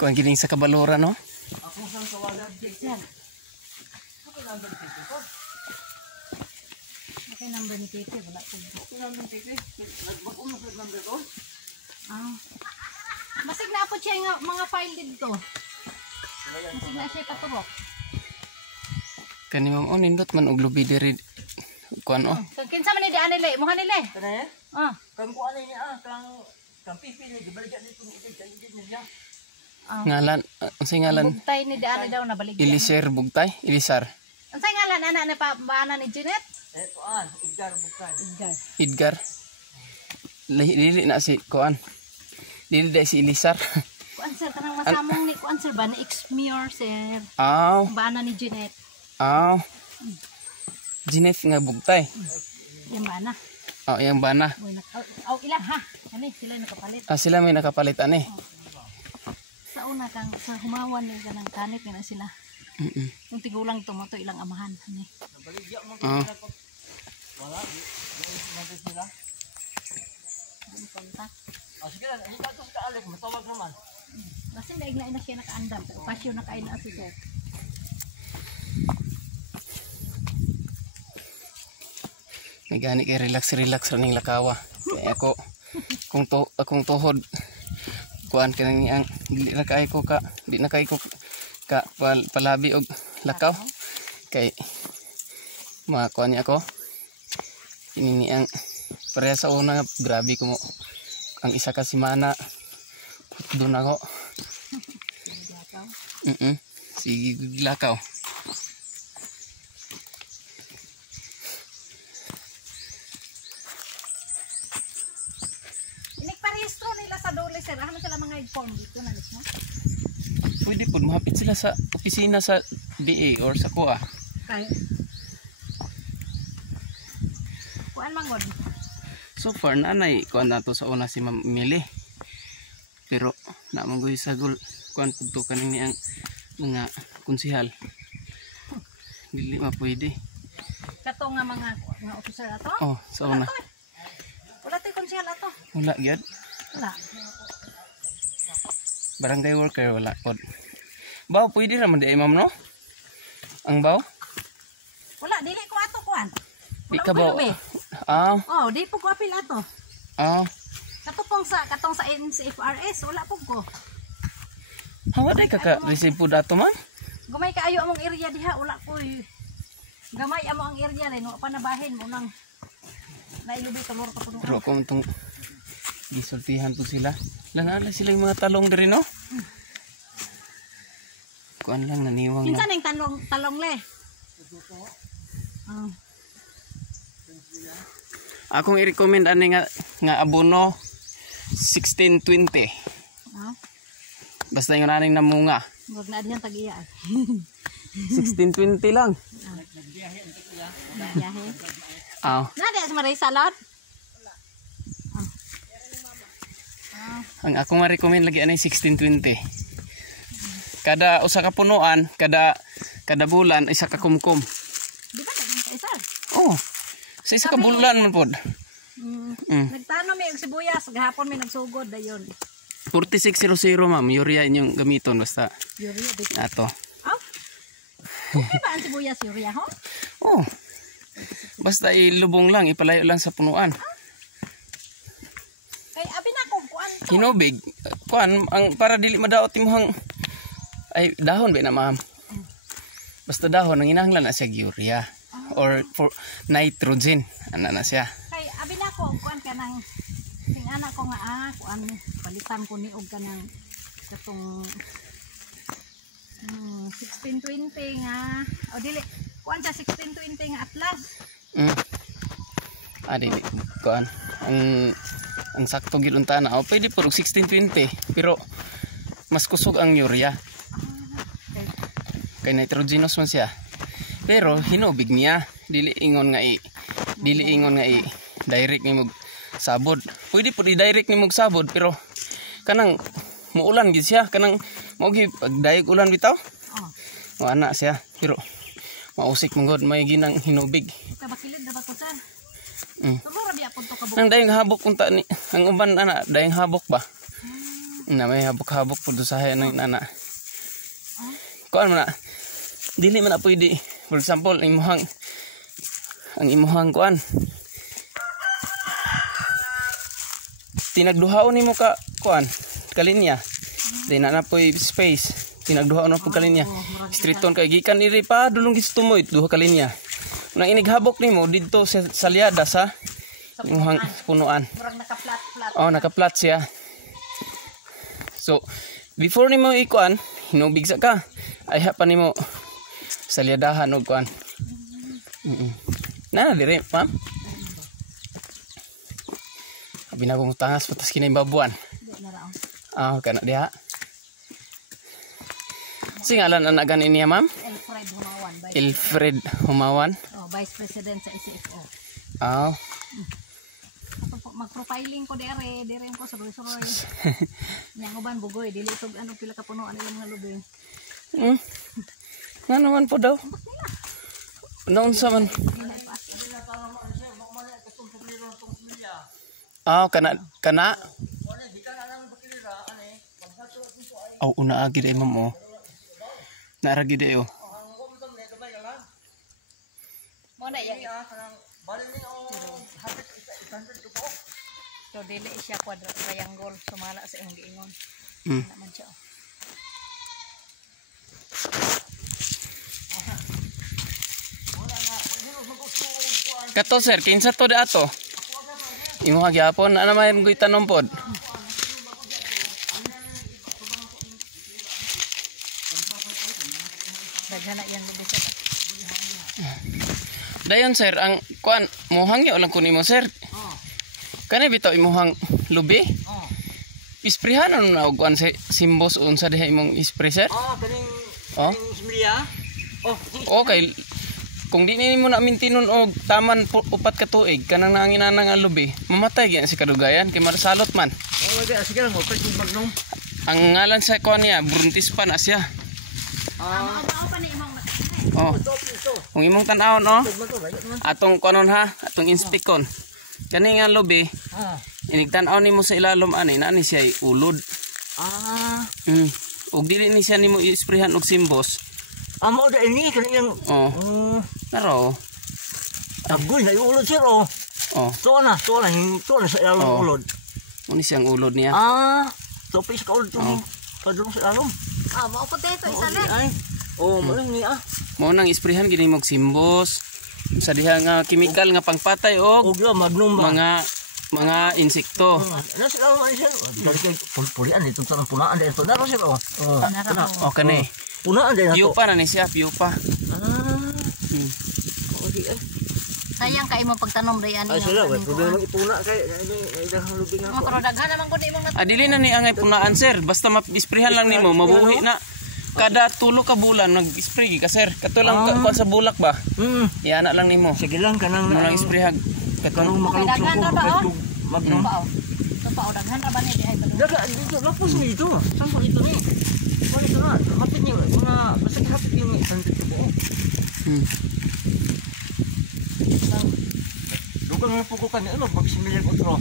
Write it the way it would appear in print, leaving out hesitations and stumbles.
Kuan gining sa kabalora no. Ako sang kawalan yan. Okay number titi ko. Okay number ni Titi wala ko. Okay number titi. Nagbag-o mo sa number ko. Masig na po siya nga mga file dito. Masig na siya paturok. Kani ma'am nindot man og lubi diri kuan oh. Kinsa man ni di anile, mo kanile. Kana kang kuan ni kang pipi ni gibalya dito ni kay niya. Ngalan unsay ngalan? Bugtay ni di ani daw na baligyan. Elisir Bugtay, Elisar. Unsay ngalan ana ni paana ni Janet? Kuan, Edgar Bukay. Edgar. Dili na si kuan. Dili na si Elisar. Kuan sir kanang masamong ni kuan sir ba ni Exmure sir. Baana ni Janet. Janet nga Bugtay. Yang bana. Yang bana. Ilang ha. Ani sila nakapalit. Sila may nakapalit ani. Sa una kang sa humawan ni kanang kanip na sila. Yung tigulang tumoto ilang amahan ani. Nabaligya mo kay wala di sila. Ang kontak. Sige lang, hindi ka to sa kaalek, matawag naman. Kasi naigna na siya nakaandam, pero pasyo na kain na si sir. Nagani kay relax ning lakawa. Kaya ako akong tuhod kuan kanang ang dili na kay ko ka di na kay ko ka palabi og lakaw kay makuan niya ako. Ini ang pareha sa una grabe ko mo ang isa ka semana doon ako. Sige lakaw. Inikparehistro nila sa dole sir. Ano sila mga inform dito na mismo? Pwede po mahapit sila sa opisina sa DA or sa KUA. Kaya kuan mangod. So far nanay kuan nato sa una si Ma'am Mili. Pero na manggoy sa gul kuan pudto kaning ang mga konsehal. Dili mapwede. Kato nga mga officer ato? Sa una. Wala tay konsehal ato. Wala gyud. Wala. Barangay worker wala pod. Baw pwede ra man di ma'am no? Ang baw? Wala dili ko ato kuan. Di ka baw. Di po ko apil ato. Katong sa NCFRS wala po ko. Hawa day receive po dato man? Gamay kaayo among area diha wala ko. Gamay amo ang area rin wa pa nabahin mo nang nailubay kalor ka puno. Pero kung tong gisultihan po sila. Langala sila yung mga talong diri no? Kuan lang naniwang na. Kinsa ning talong le? Akong i-recommend ani nga abono 1620. Basta yung naning namunga. Wag na diyan tag-iya. 1620 lang. Nagbiyahe. Nade sa maray salad? Ang akong ma-recommend lagi ani 1620. Kada usa ka punuan, kada bulan isa ka kumkum. Di ba tag isa? Sa isa ka bulan man pod. Nagtano mi og sibuyas, gahapon mi nagsugod dayon. 4600 ma'am, urea inyong gamiton basta. Urea dito. Ato. Okay ba ang sibuyas urea ho? Basta ilubong lang, ipalayo lang sa punuan. Kay abi na ko kuan to. Hinubig, kuan ang para dili madaot imong ay dahon ba na ma'am. Basta dahon ang inahanglan na siya urea or for nitrogen ana na siya. Kay abi na ko kuan kanang sing anak ko nga kuan palitan ko ni og kanang katong 1620 nga dili kuan sa 1620 nga atlas. Dili kuan ang sakto gid unta na pwede po 1620 pero mas kusog ang urea. Kay nitrogenous man siya. Pero hinubig niya, dili ingon nga direct ni mog sabod. Pwede po i-direct ni mog sabod pero kanang muulan gid siya, kanang mao gi pagdayeg ulan bitaw. Ana siya pero mausik mong may ginang hinubig. Kabakilid na ba to sir? Tulo ra biya punto ka buok. Nang dayeng habok unta ni ang uban ana dayeng habok ba. Na may habok-habok po doon sa hayan ng nana. Kuan mo na. Dili man na pwede. For example, ang imuhang kuan. Tinagduhaon nimo ka kuan, kalinya. Di na na po'y space. Tinagduhaon na po kalinya. Streeton kay gikan iri pa dulong gistumoy duha kalinya. Nang inighabok nimo didto sa salyada sa imuhang punuan. Murag naka-flat. Oh, naka-flat siya. So, before nimo ikuan, hinubig sa ka. Ay pa nimo salyadahan og kuan. Na dire, ma'am. Abi na kong tangas patas kinay babuan. Ah, kana diha. Singalan anak ganin niya, ma'am? Elfred Humawan. Elfred Humawan. Oh, Vice President sa ICFO. Ah. Mag-profiling ko dire ko suroy-suroy. Yang uban bugoy dili tog ano pila ka punuan nila mga lubi. Nga naman po daw. Naon sa man? Ah, kana. Oh, una agi day ma'am oh. Naragi day oh. Mo na yan. So dili siya triangle sumala sa imong giingon. Naman siya. Kato sir, kinsa to ato? Imo gyapon ana may mga tanom pod. Daghana yan lubi siya. Dayon sir, ang kuan mohangyo lang kun imo sir. Kani bitaw imuhang lubi? Isprehan ano na og kuan simbos unsa diha imong ispre sir? Kaning similya. Okay. Kung di nimo na mintinon og taman upat ka tuig kanang nanginana nga lubi, mamatay gyud si kadugayan kay marasalot man. Sige lang mo pwede magnom. Ang ngalan sa kuan niya, Bruntis pa na siya. Mao pa ni imong Oh. Kung imong tan-awon no. Atong kuanon ha, atong inspekon. Kani nga lubi, inigtan-aw nimo sa ilalom ani na ni siya ulod. Og dili ni siya nimo isprehan og simbos. Amo da ini kaniyang Naro. agoy na ulod sir oh. To na sa ilalong ulod. Muni siyang ulod niya. So pis ka ulod tong padulong sa ilalom. mao po dito isa na. Ay. Mo ni Mao nang isprehan gid nimo og simbos. Sa diha nga chemical nga pangpatay og magnum ba. mga insekto. Nasa ilalom ay sir. Pulian dito sa punaan dito na sir oh. O kani. Punaan din Piyo pa na ni siya, piyo pa. Sayang kay imong pagtanom day ani. Ay sila, problema ipuna kay dahang lubing Mo pero daghan naman kun imong Dili na ni angay punaan sir, basta ma-isprehan lang nimo, mabuhi na. Kada tulo ka bulan nag-spray ka sir. Kato lang kuan sa bulak ba? Iana lang nimo. Sige lang kanang Mo lang isprehag. kanang makalugso ko magnum. Pao daghan ra ba ni dihay ba? Daga dito lapos ni ito. Saan ko ito ni? Wala ito na. Hapit niyo mga basta hapit yung isang dito ko. Dugang na po ko kanina magsimilya ko tro.